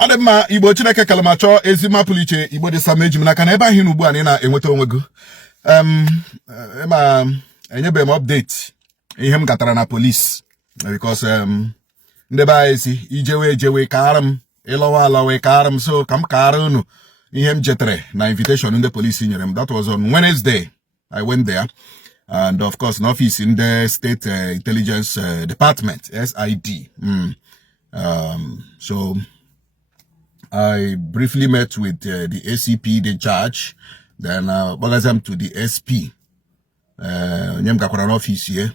Adema Igbo Chineke kalamacho ezima puliche Igbo de sameji mnaka na ebe ahi n'ugbu a na enweta onwego. Enyebe m update ihe m gatara na police because ndị ba esi ijewe karam ịlọwa alawe karam so kam kara unu ihe m jetere na invitation ndị police nyere m. That was on Wednesday. I went there, and of course, an office in the State Intelligence Department, SID. So I briefly met with the ACP, the judge, then Bagazam to the SP. An office here.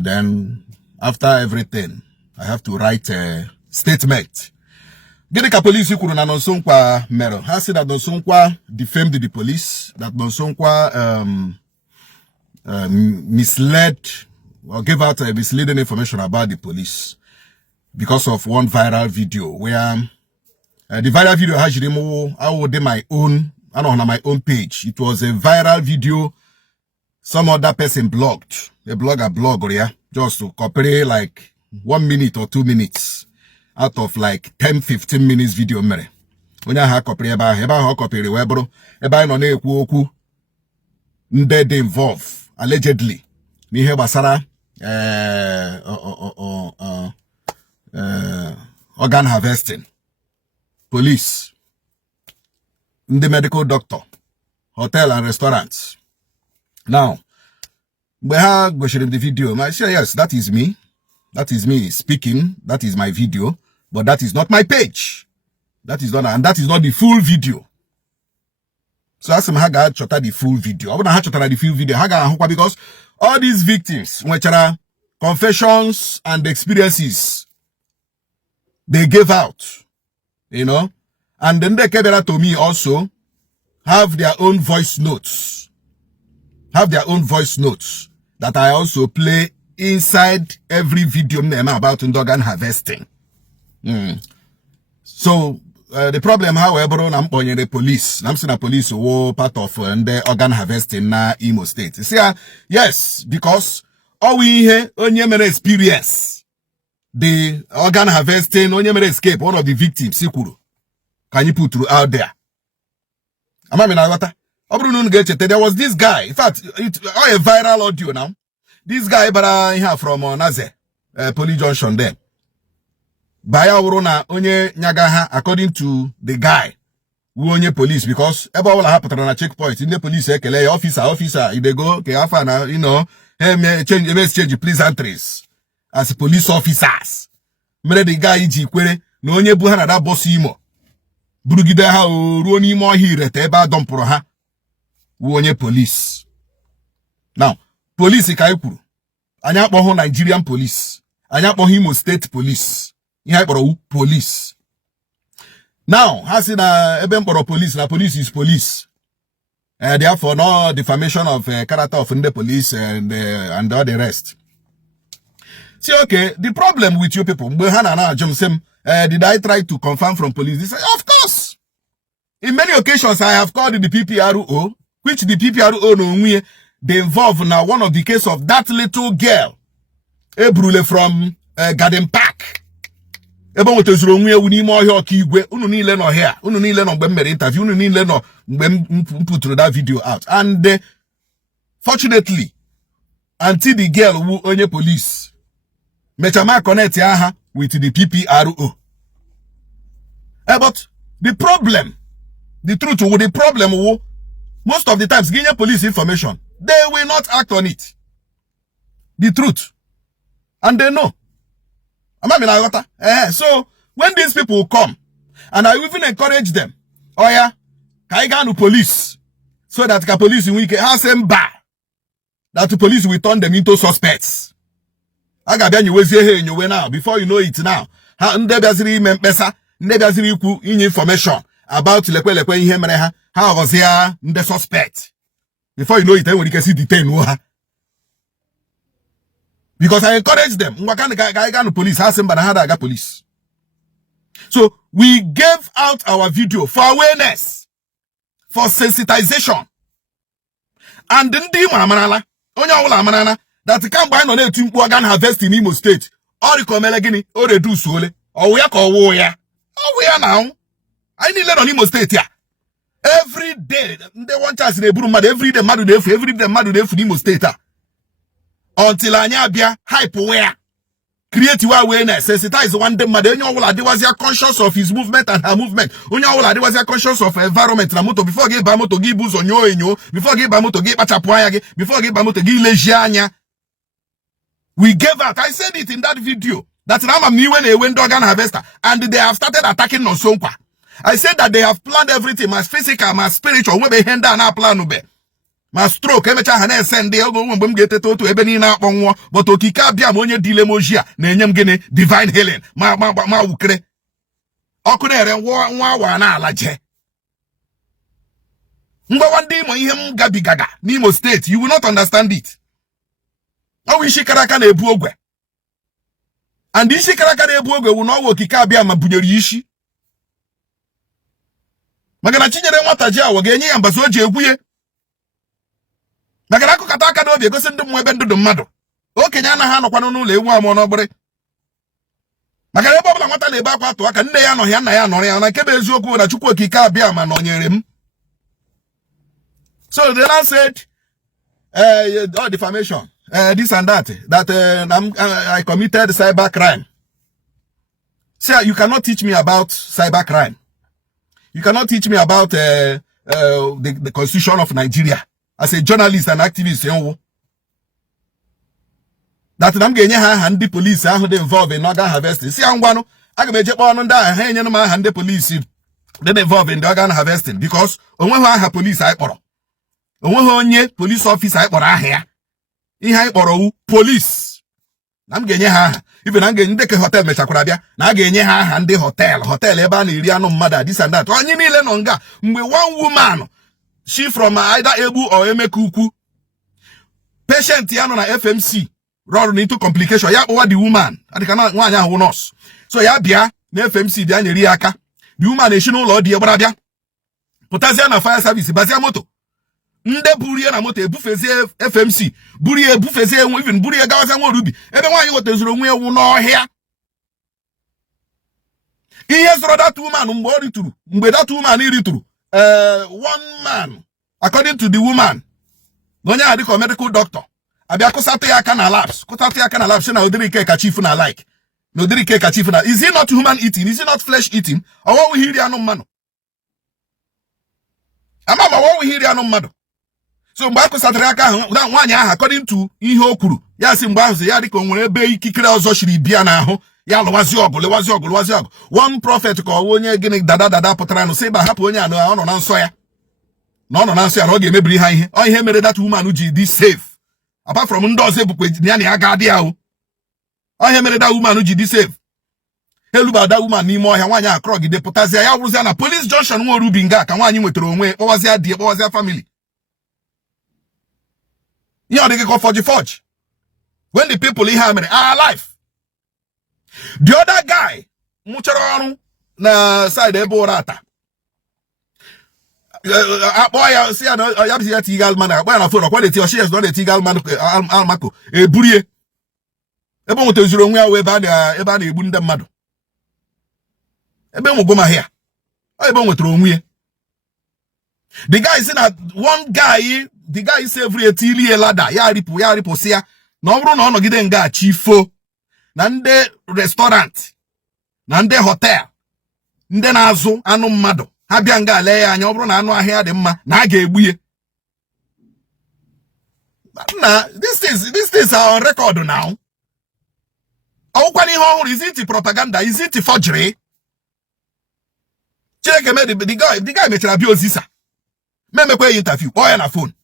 Then after everything, I have to write a statement. Get police who na Nonsonkwa mero. Has said that Nonsonkwa defamed the police, that Nonsonkwa misled or gave out misleading information about the police because of one viral video where the viral video has I would my own, I don't know, my own page. It was a viral video some other person blogged. A blogger blog, yeah, just to copy like 1 minute or 2 minutes. Out of like 10-15 minutes video mere. Onya ha copy eba ha copy we bro. Eba no na ekwu okwu nde involve allegedly n'ihe gbasara organ harvesting, police, the medical doctor, hotel and restaurants. Now, we have go share the video. I say yes, that is me. That is me speaking. That is my video. But that is not my page. That is not, and that is not the full video. So ask him Haga chota the full video. I want to chota the full video. Haga because all these victims, which are confessions and experiences they gave out, you know, and then they came to me also have their own voice notes. Have their own voice notes that I also play inside every video name about organ harvesting. So the problem, however, I'm pointing the police. I'm saying the police were part of the organ harvesting na Imo State. See, yes, because all we hear only experience the organ harvesting, only escape one of the victims. Sikuru, can you put through out there? There was this guy. In fact, it's a viral audio now. This guy, but from Naze, Police Junction there. Baya urona onye nyagaha according to the guy who onye police because eba all happen na checkpoint in the police ekele officer if they go ke afa na you know change pleasantries as police officers mere the guy ji kwere na onye bu ha na da boss imo burugide ha ruo n'ime ohia irete ebe adomporo ha wu onye police. Now police ka ikwuru anya akpọhụ Nigerian police, anya akpọhụ Imo State police, police. Now, has in a police, na police is police. Therefore, no defamation of character of the police and all the rest. See, okay, the problem with you people, did I try to confirm from police? They say, of course. In many occasions, I have called the PPRO, which the PPRO no they involve now one of the case of that little girl, Ebrule from Garden Park. Ebe wotezuru onwe ewu n'ime ohia Okigwe unu niile no here unu niile no mgbe mere interview unu niile no mgbe put that video out, and fortunately until the girl who onye police mechama connect aha with the PPRO. But the problem, the truth with the problem most of the times giving police information, they will not act on it. The truth, and they know. So when these people come, and I even encourage them, oh yeah, Kaiganu police, so that the police will have them back, that the police will turn them into suspects. Agabian you was here in your way now, before you know it now. How information about how was here the suspect. Before you know it, then when you can see the because I encourage them. Police has police. So we gave out our video for awareness, for sensitization. And then that can buy no to organ harvest in Imo State. Or the Comelagini, or the do sole, or we are called warrior. Oh, we are now. I need let on Imo State here. Every day, they want us in a broom, every day, every day, Imo State. Until Anyabia, hype where. Create your awareness, sensitize one day, Onyola was conscious of his movement and her movement. Onyola was conscious of environment. Namoto before give Bamo to give booze on yo, before give Bamo to give Pachapuaya, before give Bamo to give Legiania. We gave out. I said it in that video. That Rama Miwen a wind organ harvester, and they have started attacking Nosompa. I said that they have planned everything, my physical, my spiritual, where they hand down our plan ube. My stroke, every send the go when get it to ebony na on but okika bia monye dilemogia, nenyam gene, divine healing, ma ukre. Okunere wa na laje. Mba one day mo him gabi gaga, Nimo State, you will not understand it. I wish Shikaraka na ebu ogwe. And this Shikaraka na ebu ogwe will not work ikabia mabuderi ishi. Magana chinyere nwata ji awo ga-enye ya mbaso oji egwuye. Magana akụkata aka n'obi egosi ndị mmụọ ebe ndụ mmadụ. Okenye anaghị anọkwa n'ụlọ ewu amụọ n'ọgbịrị. Magana ebe ọbụla nwata na-ebe akwa atụ aka nne ya nọ ya nna ya nọrọ ya na nke bụ eziokwu na Chukwu okike abịa ma nọnyere m. So they now said defamation, this and that I committed cyber crime. See, you cannot teach me about cyber crime. You cannot teach me about the constitution of Nigeria as a journalist and activist. That I'm getting hand the police involved in organ harvesting. See, I'm one. I can make on that hand the police they involved in the organ harvesting because when I have police I borrow. When police officer I borrow here. I borrow police. I'm getting even I'm getting the hotel mechakurabia. Now getting and the hotel eban iriano mother, this and that. Only nonga. One woman. She from either Ebu or Emekuku. Patient Tiano na FMC. Run into complication. Ya over the woman. I cannot one ya nurse. So ya bia na FMC bia nyeri aka. The woman national law di ebrabia. Potassium na fire service bazia moto. Nde burie na moto ebufeze FMC. Burie ebufeze even burie gawaza nwa rubi. Ebe nwanyi wotezuru onwe ewu n'ohia. Ihe zoro that woman mgbe o rituru. Mgbe that woman rituru. One man, according to the woman, onye adiko medical doctor. Abia kusate ya kana labs. Kusate ya kana labs na odirike ka chief na like. No odirike ka chief na. Is it not human eating? Is it not flesh eating? Or what we hear no mano? Amama what we hear no mano? So mgbe kusate ya ka nwanya aha according to ihe okuru. Ya si mgbe ahụ ya dịka onwere ebe ikikere ọzọ shiri bia na ahụ. Ya lewazi ọgụ. One prophet called onye gini dada pụtara no say ba hapụ onye anọ ọ nọ na nsọ ya. No na nsọ ya ọ ga-emebiri ha ihe. Ọ ihe mere that woman ji dị safe. Apart from ndị ọzọ ebukwe ya na ya ga-adị ahụ. Ọ ihe mere that woman ji dị safe. Eluba that woman n'ime ọhịa nwaanyị akrọgide pụtazia ya wụrụzia na police junction nwa Rubi nga ka nwaanyị nwetara onwe kpọwazia die kpọwazia family. Ihe ọ dịghị ka forge. When the people ihe mere are alive. The other guy, mucharo na side ebo rata. Boy, see, I have a tigal man. Boy, na phone. Quality or she has not a tigal man. Almako, a burie. Ebo to zero we eba na bunda mado. Ebe mo goma here. Ebo mo tro nwie. The guy say that one guy, the guy say every tili ladder. Ya ripo sia. No bro no gide nga chifo. Na ndị restaurant, na ndị hotel, ndị na-azụ anụ mmadụ, ha bịa nga lee ya anya ọ bụrụ na anụ ahịa dị mma na a ga-egbu ya. Na these things are on record now. Ọwụkwana ihe ọhụrụ, is it propaganda? Is it forgery? Chineke me the guy mechara bịa ozisa. Memekwe interview, kpọọ ya na phone.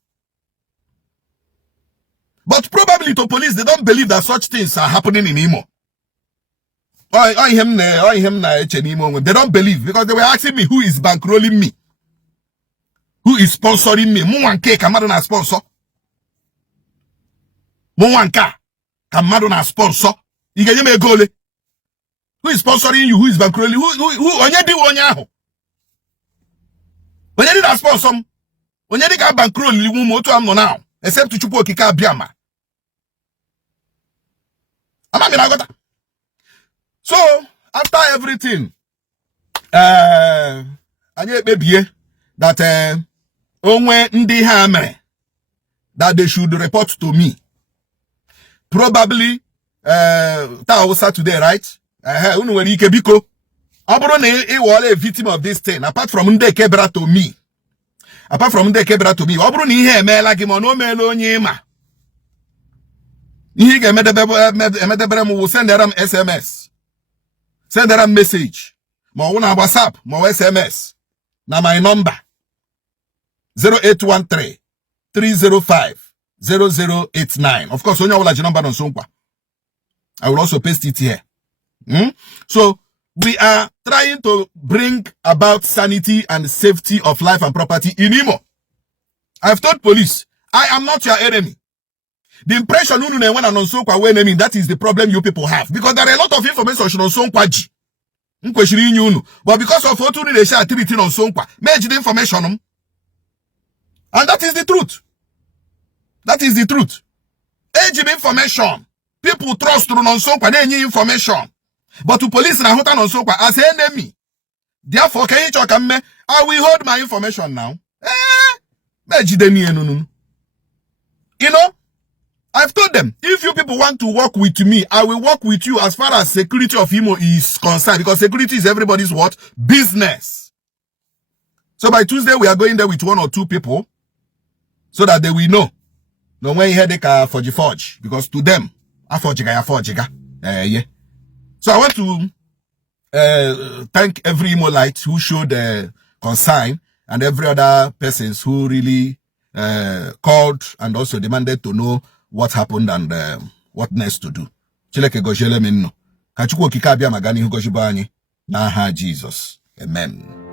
But probably to police, they don't believe that such things are happening in Imo. They don't believe because they were asking me who is bankrolling me. Who is sponsoring me? Mwanke kamado na sponsor. Mwanka kamado na sponsor. Igenye me gole. Who is sponsoring you? Who is bankrolling? Who onye di onye aho? Onye di na sponsor. Onye di ka bankroll li mu otu am no now. Except to Chukwu okike abiama. So, after everything, anye ekpebie that onwe ndị ha mere that they should report to me. Probably Saturday, right? Unu nwere ike biko. Ọ bụrụ na ị were a victim of this thing, apart from ndị kebra to me. Apart from ndị kebra to me, ọ bụrụ na ihe emeela gị ma na o meela onye ịma. Ihe ga-emedebere m wụ sendere m SMS. Sendere m message. Ma ọ wụ na WhatsApp, ma ọ SMS. Na my number. 0813-305-0089. Of course, onye ọbụla ji number nso nkwa. I will also paste it here. So, we are trying to bring about sanity and safety of life and property in Imo. I've told police, I am not your enemy. The impression when enemy, that is the problem you people have. Because there are a lot of information on Sonkwaji. But because of what they share activity on Sonkwa, merge the information. And that is the truth. That is the truth. Age information. People trust on Sonkwa, they need information. But to police na hota on Sonkwa as enemy. Therefore, can you talk me? I will hold my information now. You know, I've told them, if you people want to work with me, I will work with you as far as security of Imo is concerned, because security is everybody's what? Business. So by Tuesday, we are going there with 1 or 2 people so that they will know. No when you hear they can forge, because to them, I forge. Yeah. So I want to thank every Imolite who showed concern and every other persons who really called and also demanded to know what happened and what next to do. Chileke gojele minno. Kachukwu okike abịa magani hu gojibo anyị n'aha Jesus. Amen.